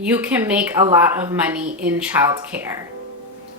you can make a lot of money in childcare.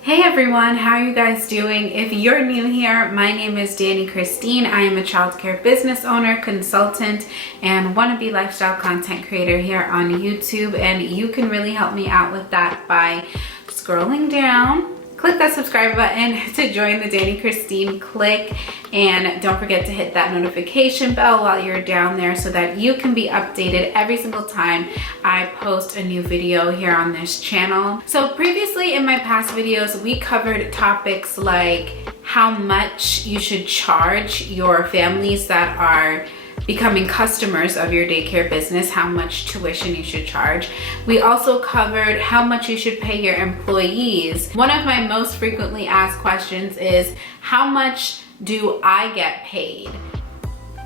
Hey everyone, how are you guys doing? If you're new here, my name is Dani Christine. I am a childcare business owner, consultant, and wannabe lifestyle content creator here on YouTube. And you can really help me out with that by scrolling down. Click that subscribe button to join the Dani Christine clique, and don't forget to hit that notification bell while you're down there so that you can be updated every single time I post a new video here on this channel. So previously in my past videos, we covered topics like how much you should charge your families that are becoming customers of your daycare business, how much tuition you should charge. We also covered how much you should pay your employees. One of my most frequently asked questions is, how much do I get paid?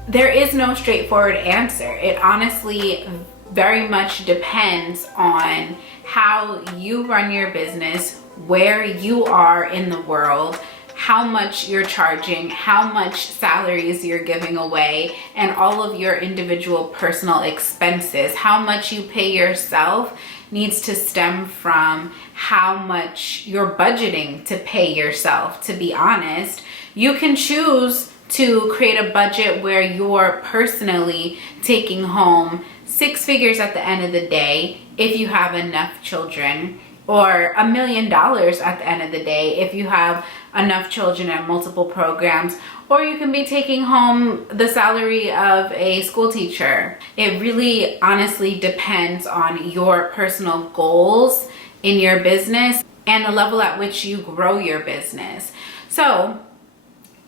There is no straightforward answer. It honestly very much depends on how you run your business, where you are in the world, how much you're charging, how much salaries you're giving away, and all of your individual personal expenses. How much you pay yourself needs to stem from how much you're budgeting to pay yourself. To be honest, you can choose to create a budget where you're personally taking home 6 figures at the end of the day if you have enough children, or $1 million at the end of the day if you have enough children and multiple programs, or you can be taking home the salary of a school teacher. It really honestly depends on your personal goals in your business and the level at which you grow your business. So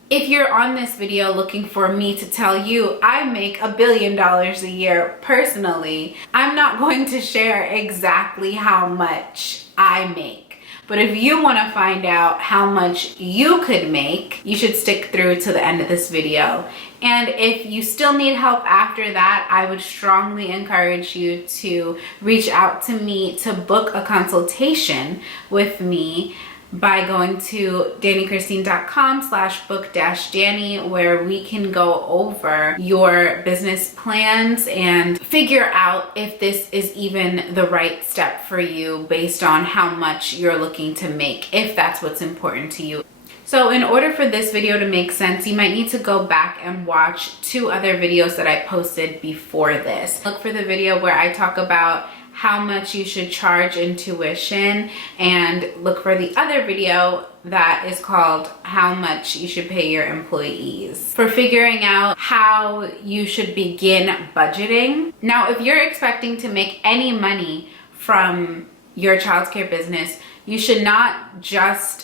if you're on this video looking for me to tell you I make $1 billion a year personally, I'm not going to share exactly how much I make. But if you want to find out how much you could make, you should stick through to the end of this video. And if you still need help after that, I would strongly encourage you to reach out to me to book a consultation with me by going to danichristine.com/book-Dani, where we can go over your business plans and figure out if this is even the right step for you based on how much you're looking to make, if that's what's important to you. So in order for this video to make sense, you might need to go back and watch 2 other videos that I posted before this. Look for the video where I talk about how much you should charge in tuition, and look for the other video that is called how much you should pay your employees, for figuring out how you should begin budgeting. Now, if you're expecting to make any money from your childcare business, you should not just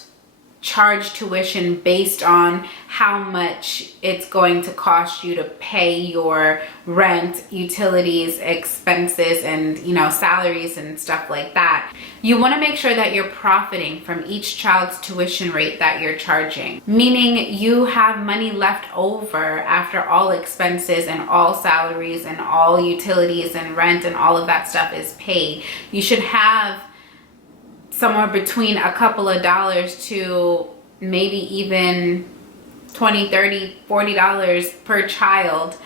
charge tuition based on how much it's going to cost you to pay your rent, utilities, expenses, and salaries and stuff like that. You want to make sure that you're profiting from each child's tuition rate that you're charging, meaning you have money left over after all expenses and all salaries and all utilities and rent and all of that stuff is paid. You should have somewhere between a couple of dollars to maybe even $20, $30, $40 per child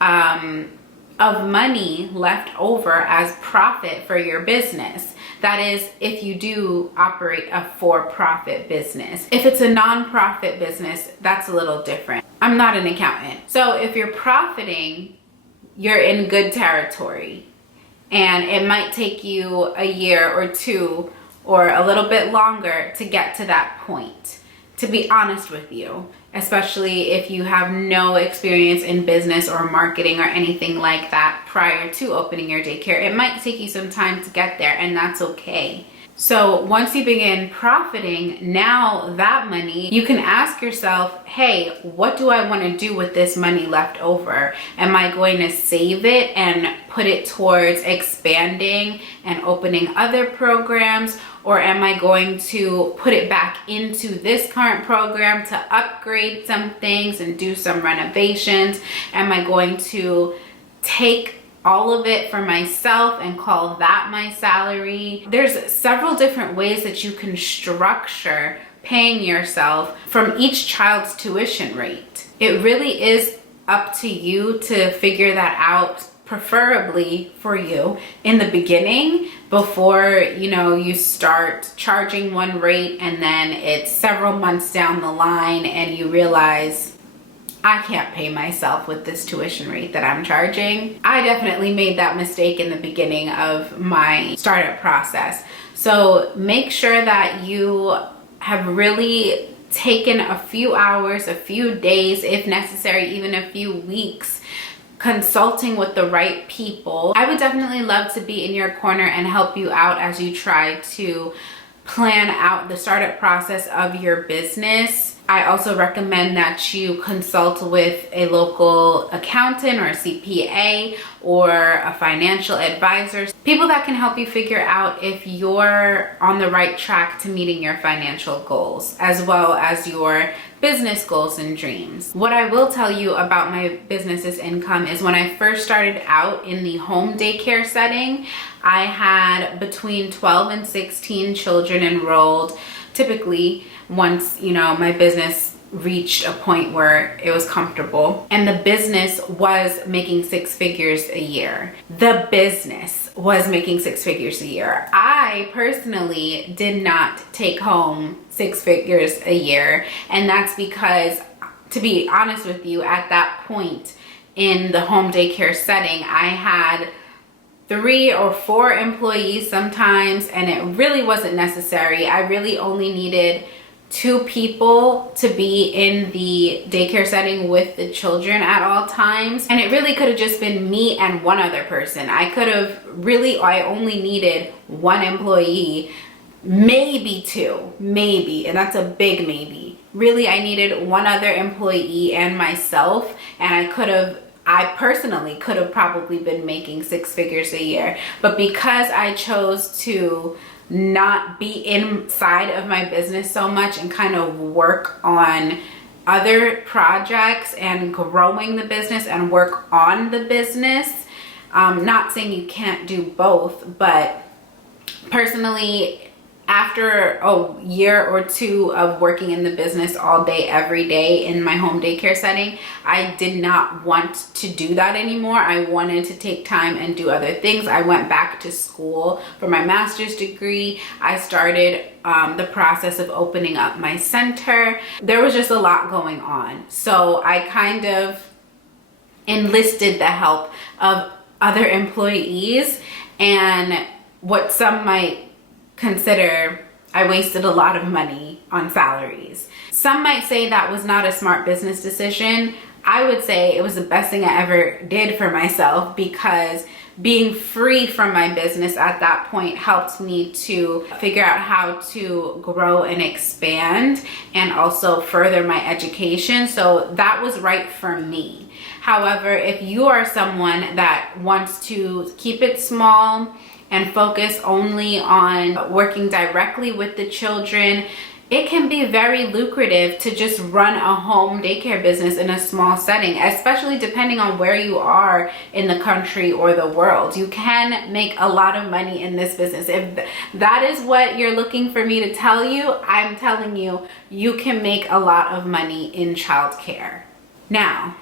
of money left over as profit for your business. That is, if you do operate a for-profit business. If it's a non-profit business, that's a little different. I'm not an accountant. So if you're profiting, you're in good territory. And it might take you a year or 2 or a little bit longer to get to that point, to be honest with you, especially if you have no experience in business or marketing or anything like that prior to opening your daycare. It might take you some time to get there, and that's okay. So once you begin profiting, now that money, you can ask yourself, hey, what do I want to do with this money left over? Am I going to save it and put it towards expanding and opening other programs? Or am I going to put it back into this current program to upgrade some things and do some renovations? Am I going to take all of it for myself and call that my salary? There's several different ways that you can structure paying yourself from each child's tuition rate. It really is up to you to figure that out preferably for you in the beginning, before you start charging one rate and then it's several months down the line and you realize, I can't pay myself with this tuition rate that I'm charging. I definitely made that mistake in the beginning of my startup process. So make sure that you have really taken a few hours, a few days, if necessary, even a few weeks, consulting with the right people. I would definitely love to be in your corner and help you out as you try to plan out the startup process of your business. I also recommend that you consult with a local accountant or a CPA or a financial advisor, people that can help you figure out if you're on the right track to meeting your financial goals, as well as your business goals and dreams. What I will tell you about my business's income is when I first started out in the home daycare setting, I had between 12 and 16 children enrolled. Typically, once my business reached a point where it was comfortable and the business was making 6 figures a year. The business was making 6 figures a year. I personally did not take home 6 figures a year, and that's because, to be honest with you, at that point in the home daycare setting, I had 3 or 4 employees sometimes, and it really wasn't necessary. I really only needed 2 people to be in the daycare setting with the children at all times, and it really could have just been me and one other person. I only needed 1 employee, maybe 2, maybe, and that's a big maybe. Really, I needed 1 other employee and myself, and I personally could have probably been making 6 figures a year. But because I chose to not be inside of my business so much and kind of work on other projects and growing the business and work on the business, not saying you can't do both, but personally, after a year or 2 of working in the business all day, every day in my home daycare setting, I did not want to do that anymore. I wanted to take time and do other things. I went back to school for my master's degree. I started the process of opening up my center. There was just a lot going on. So I kind of enlisted the help of other employees, and what some might consider, I wasted a lot of money on salaries. Some might say that was not a smart business decision. I would say it was the best thing I ever did for myself, because being free from my business at that point helped me to figure out how to grow and expand and also further my education. So that was right for me. However, if you are someone that wants to keep it small and focus only on working directly with the children, it can be very lucrative to just run a home daycare business in a small setting, especially depending on where you are in the country or the world. You can make a lot of money in this business. If that is what you're looking for me to tell you, I'm telling you, you can make a lot of money in childcare. Now,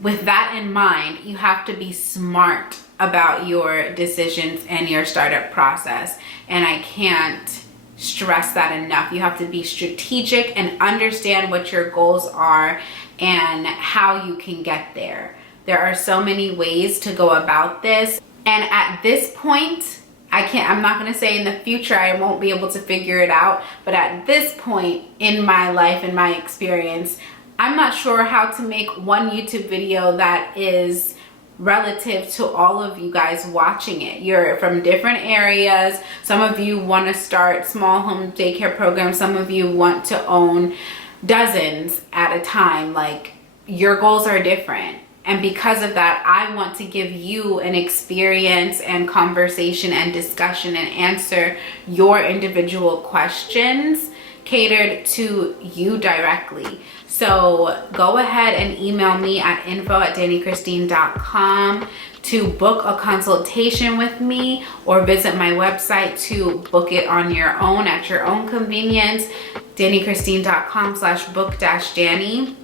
with that in mind, you have to be smart about your decisions and your startup process. And I can't stress that enough. You have to be strategic and understand what your goals are and how you can get there. There are so many ways to go about this. And at this point, I'm not going to say in the future I won't be able to figure it out, but at this point in my life and my experience, I'm not sure how to make one YouTube video that is relative to all of you guys watching it. You're from different areas. Some of you want to start small home daycare programs. Some of you want to own dozens at a time. Like, your goals are different. And because of that, I want to give you an experience and conversation and discussion and answer your individual questions catered to you directly. So go ahead and email me at info@danichristine.com to book a consultation with me, or visit my website to book it on your own at your own convenience, danichristine.com/book-Dani.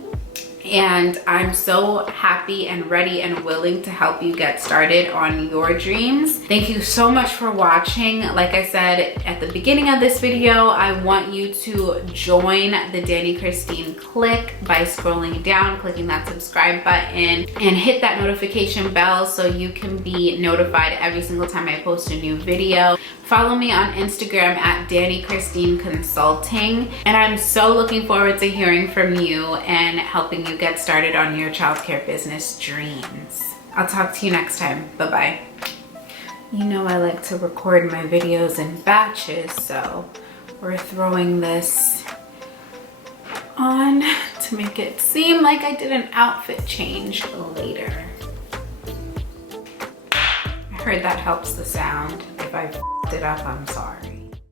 And I'm so happy and ready and willing to help you get started on your dreams. Thank you so much for watching. Like I said at the beginning of this video, I want you to join the Dani Christine Clique by scrolling down, clicking that subscribe button, and hit that notification bell so you can be notified every single time I post a new video. Follow me on Instagram at Dani Christine Consulting, and I'm so looking forward to hearing from you and helping you get started on your childcare business dreams. I'll talk to you next time. Bye-bye. You know I like to record my videos in batches, so we're throwing this on to make it seem like I did an outfit change later. I heard that helps the sound. If I f***ed it up, I'm sorry.